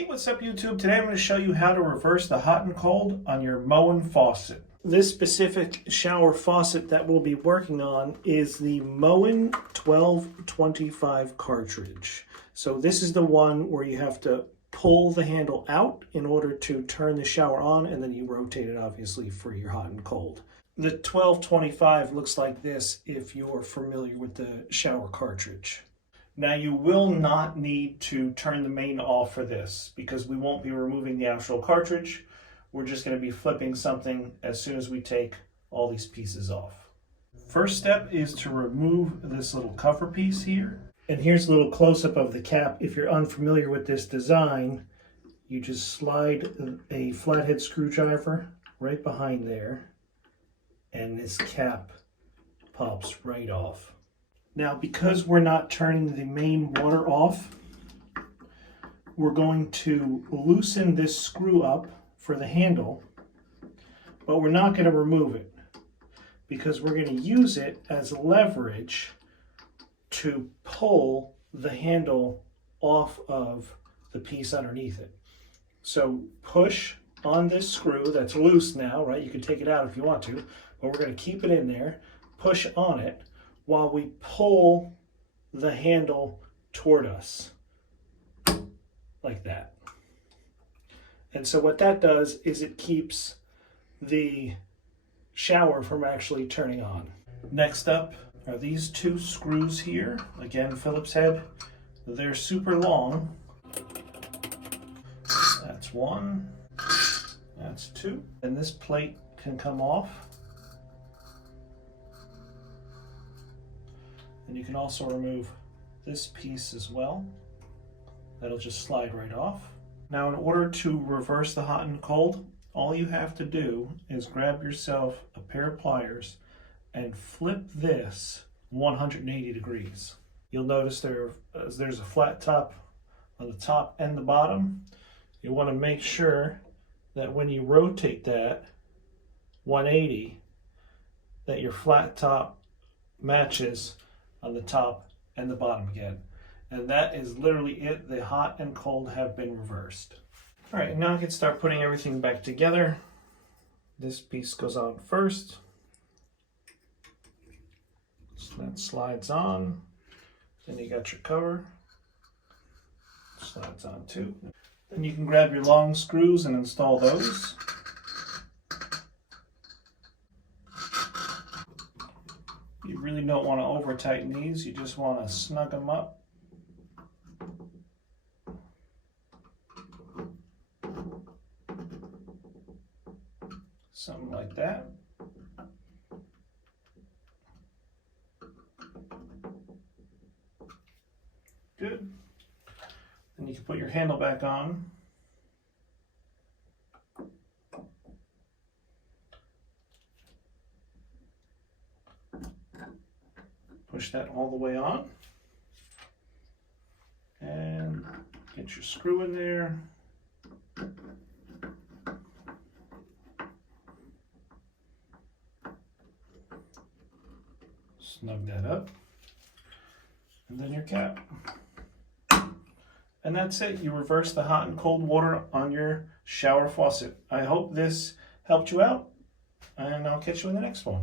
Hey, what's up YouTube? Today I'm going to show you how to reverse the hot and cold on your Moen faucet. This specific shower faucet that we'll be working on is the Moen 1225 cartridge. So this is the one where you have to pull the handle out in order to turn the shower on, and then you rotate it obviously for your hot and cold. The 1225 looks like this if you're familiar with the shower cartridge. Now you will not need to turn the main off for this because we won't be removing the actual cartridge. We're just going to be flipping something as soon as we take all these pieces off. First step is to remove this little cover piece here. And here's a little close-up of the cap. If you're unfamiliar with this design, you just slide a flathead screwdriver right behind there and this cap pops right off. Now, because we're not turning the main water off, we're going to loosen this screw up for the handle, but we're not going to remove it because we're going to use it as leverage to pull the handle off of the piece underneath it. So push on this screw that's loose now, right? You can take it out if you want to, but we're going to keep it in there, push on it, while we pull the handle toward us, like that. And so what that does is it keeps the shower from actually turning on. Next up are these two screws here. Again, Phillips head. They're super long. That's one, that's two. And this plate can come off. And you can also remove this piece as well. That'll just slide right off. Now, in order to reverse the hot and cold, all you have to do is grab yourself a pair of pliers and flip this 180 degrees. You'll notice there's a flat top on the top and the bottom. You want to make sure that when you rotate that 180, that your flat top matches on the top and the bottom again. And that is literally it. The hot and cold have been reversed. All right, now I can start putting everything back together. This piece goes on first. So that slides on. Then you got your cover. Slides on too. Then you can grab your long screws and install those. You really don't want to over tighten these, you just want to snug them up. Something like that. Good. Then you can put your handle back on. Push that all the way on and get your screw in there. Snug that up, and then your cap. And that's it. You reverse the hot and cold water on your shower faucet. I hope this helped you out, and I'll catch you in the next one.